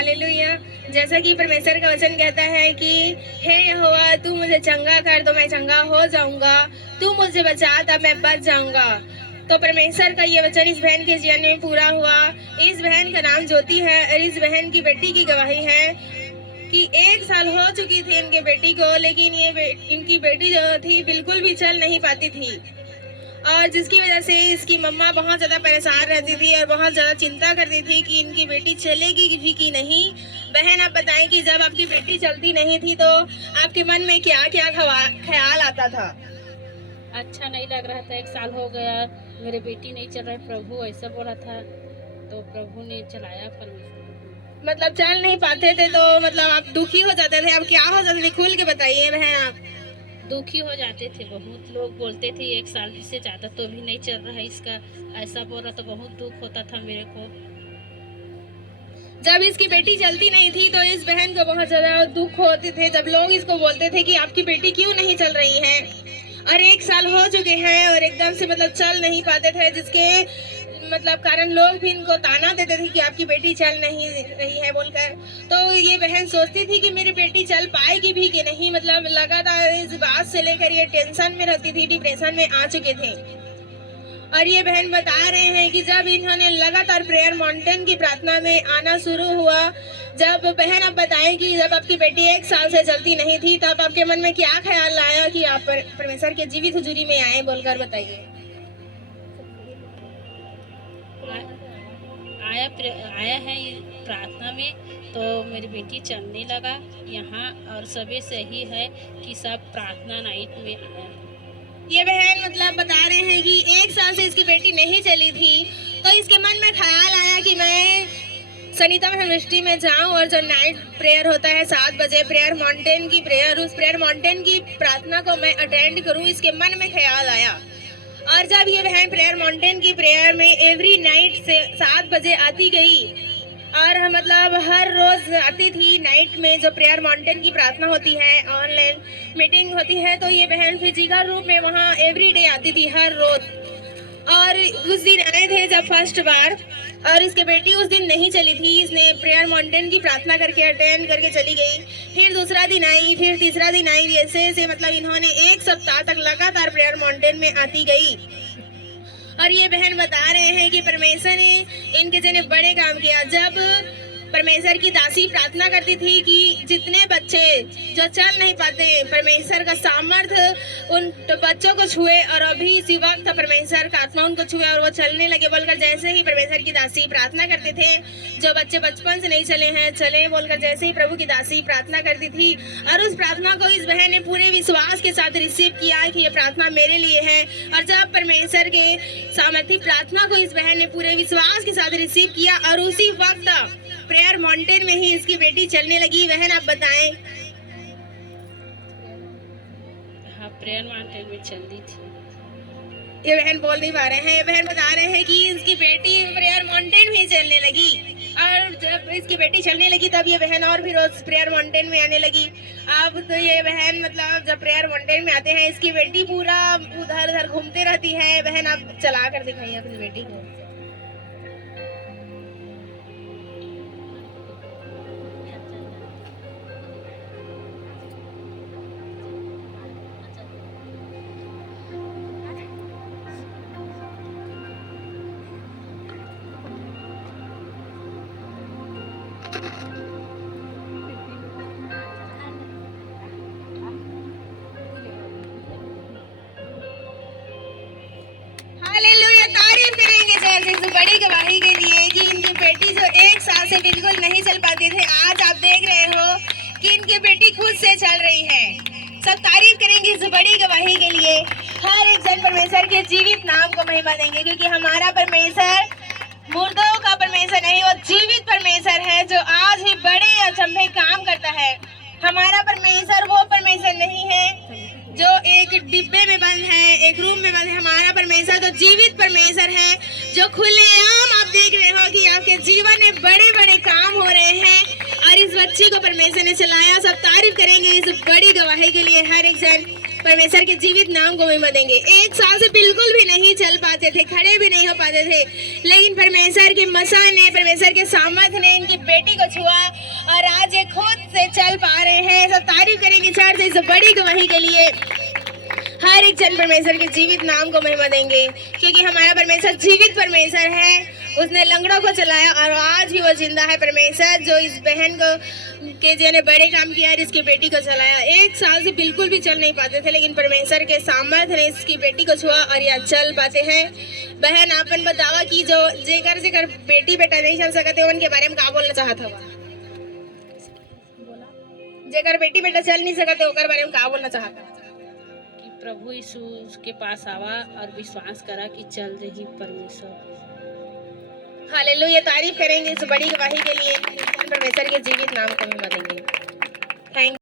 Hallelujah. जैसा कि परमेश्वर का वचन कहता है कि हे यहोवा तू मुझे चंगा कर तो मैं चंगा हो जाऊंगा, तू मुझे बचा तब मैं बच जाऊंगा। तो परमेश्वर का ये वचन इस बहन के जीवन में पूरा हुआ। इस बहन का नाम ज्योति है और इस बहन की बेटी की गवाही है कि 1 साल हो चुकी थी इनके बेटी को, लेकिन इनकी बेटी जो थी बिल्कुल भी चल नहीं पाती थी और जिसकी वजह से इसकी मम्मा बहुत ज़्यादा परेशान रहती थी और बहुत ज़्यादा चिंता करती थी कि इनकी बेटी चलेगी भी कि नहीं। बहन आप बताएं कि जब आपकी बेटी चलती नहीं थी तो आपके मन में क्या क्या ख्याल आता था? अच्छा नहीं लग रहा था। 1 साल हो गया मेरे बेटी नहीं चल रहा है, प्रभु ऐसा बोला था तो प्रभु ने चलाया। परमेश्वर मतलब चल नहीं पाते थे तो मतलब आप दुखी हो जाते थे, अब क्या हो जाते थे? खुल के बताइए बहन आप। दुखी हो जाते थे, बहुत लोग बोलते थे 1 साल से ज़्यादा तो भी नहीं चल रहा है इसका, ऐसा बोल रहा तो बहुत दुख होता था मेरे को। जब इसकी बेटी चलती नहीं थी तो इस बहन को बहुत ज्यादा दुख होते थे जब लोग इसको बोलते थे कि आपकी बेटी क्यों नहीं चल रही है। और 1 साल हो चुके हैं और एकदम से मतलब चल नहीं पाते थे, जिसके मतलब कारण लोग भी इनको ताना देते थे कि आपकी बेटी चल नहीं रही है बोलकर। तो ये बहन सोचती थी कि मेरी बेटी चल पाएगी भी कि नहीं, मतलब लगातार इस बात से लेकर ये टेंशन में रहती थी, डिप्रेशन में आ चुके थे। और ये बहन बता रहे हैं कि जब इन्होंने लगातार प्रेयर माउंटेन की प्रार्थना में आना शुरू हुआ, जब बहन आप बताएं कि जब आपकी बेटी 1 साल से चलती नहीं थी तब आपके मन में क्या ख्याल आया कि आप परमेश्वर के जीवित हुजूरी में आए, बोलकर बताइए। आया है प्रार्थना में तो मेरी बेटी चलने लगा यहाँ, और सभी सही है कि सब प्रार्थना नाइट में आया। ये बहन मतलब बता रहे हैं कि 1 साल से इसकी बेटी नहीं चली थी तो इसके मन में ख्याल आया कि मैं सनीता यूनिवर्सिटी में जाऊं और जो नाइट प्रेयर होता है 7 बजे प्रेयर माउंटेन की प्रेयर, उस प्रेयर माउंटेन की प्रार्थना को मैं अटेंड करूं, इसके मन में ख्याल आया। और जब ये बहन प्रेयर माउंटेन की प्रेयर में एवरी नाइट से 7 बजे आती गई और मतलब हर रोज आती थी नाइट में जो प्रेयर माउंटेन की प्रार्थना होती है, ऑनलाइन मीटिंग होती है, तो ये बहन फिजिकल रूप में वहाँ एवरी डे आती थी हर रोज। और उस दिन आए थे जब फर्स्ट बार, और इसकी बेटी उस दिन नहीं चली थी, इसने प्रेयर माउंटेन की प्रार्थना करके अटेंड करके चली गई। फिर दूसरा दिन आई, फिर तीसरा दिन आई, ऐसे मतलब इन्होंने 1 सप्ताह तक लगातार प्रेयर माउंटेन में आती गई। और ये बहन बता रहे हैं कि परमेश्वर ने इनके जने बड़े काम किया। जब परमेश्वर की दासी प्रार्थना करती थी कि जितने बच्चे जो चल नहीं पाते, परमेश्वर का सामर्थ्य उन बच्चों को छुए, और अभी इसी वक्त परमेश्वर का आत्मा उनको छुए और वो चलने लगे बोलकर जैसे ही परमेश्वर की दासी प्रार्थना करते थे, जो बच्चे बचपन से नहीं चले हैं चले बोलकर जैसे ही प्रभु की दासी प्रार्थना करती थी, और उस प्रार्थना को इस बहन ने पूरे विश्वास के साथ रिसीव किया कि ये प्रार्थना मेरे लिए है। और जब परमेश्वर के सामर्थ्य प्रार्थना को इस बहन ने पूरे विश्वास के साथ रिसीव किया और उसी वक्त प्रेयर माउंटेन में ही इसकी बेटी चलने लगी। बहन आप बताएं। हाँ, प्रेयर माउंटेन में चल दी थी। ये बहन बोल नहीं पा रहे हैं। ये बहन बता रहे हैं कि इसकी बेटी प्रेयर माउंटेन में चलने लगी, और जब इसकी बेटी चलने लगी तब ये बहन और भी रोज प्रेयर माउंटेन में आने लगी। अब तो ये बहन मतलब जब प्रेयर माउंटेन में आते हैं इसकी बेटी पूरा उधर उधर घूमते रहती है। बहन आप चला कर दिखाइए अपनी बेटी को। हालेलुया, तारीफ करेंगे सर इस बड़ी गवाही के लिए कि इनकी बेटी जो 1 साल से बिल्कुल नहीं चल पाती थे, आज आप देख रहे हो कि इनकी बेटी खुद से चल रही है। सब तारीफ करेंगे इस बड़ी गवाही के लिए। हर एक जन परमेश्वर के जीवित नाम को महिमा देंगे, क्योंकि हमारा परमेश्वर मुर्दों का परमेश्वर नहीं, वो जीवित परमेश्वर है जो आज ही बड़े अचंभे काम करता है। हमारा परमेश्वर वो परमेश्वर नहीं है जो एक डिब्बे में बंद है, एक रूम में बंद है। हमारा परमेश्वर तो जीवित परमेश्वर है जो खुलेआम आप देख रहे हो कि आपके जीवन में बड़े बड़े काम हो रहे हैं, और इस बच्ची को परमेश्वर ने चलाया। सब तारीफ करेंगे इस बड़ी गवाही के लिए हर एक जन। परमेश्वर के जीवित नाम को महिमा देंगे। एक साल से बिल्कुल भी नहीं चल पाते थे, खड़े भी नहीं हो पाते थे, लेकिन परमेश्वर की मसा ने, परमेश्वर के सामर्थ ने इनकी बेटी को छुआ और आज ये खुद से चल पा रहे हैं। सब तारीफ करेंगे चर्च इस बड़ी गवाही के लिए। हर एक जन परमेश्वर के जीवित नाम को महिमा देंगे, क्योंकि हमारा परमेश्वर जीवित परमेश्वर है। उसने लंगड़ों को चलाया और आज भी वो जिंदा है। परमेश्वर जो इस बहन को के जिन्हें बड़े काम किया और इसकी बेटी को चलाया। एक साल से बिल्कुल भी चल नहीं पाते थे, लेकिन परमेश्वर के सामर्थ ने इसकी बेटी को छुआ और यह चल पाते हैं। बहन आपन बतावा कि जो जेकर बेटी बेटा नहीं चल सकते उनके बारे में क्या बोलना चाहता हुआ? जेकर बेटी बेटा चल नहीं सकते ओकर बारे में क्या बोलना चाहता? कि प्रभु यीशु के पास आवा और विश्वास करा कि चल रही परमेश्वर। हालेलुया, तारीफ करेंगे इस बड़ी गवाही के लिए। परमेश्वर के जीवित नाम को महिमा देंगे। थैंक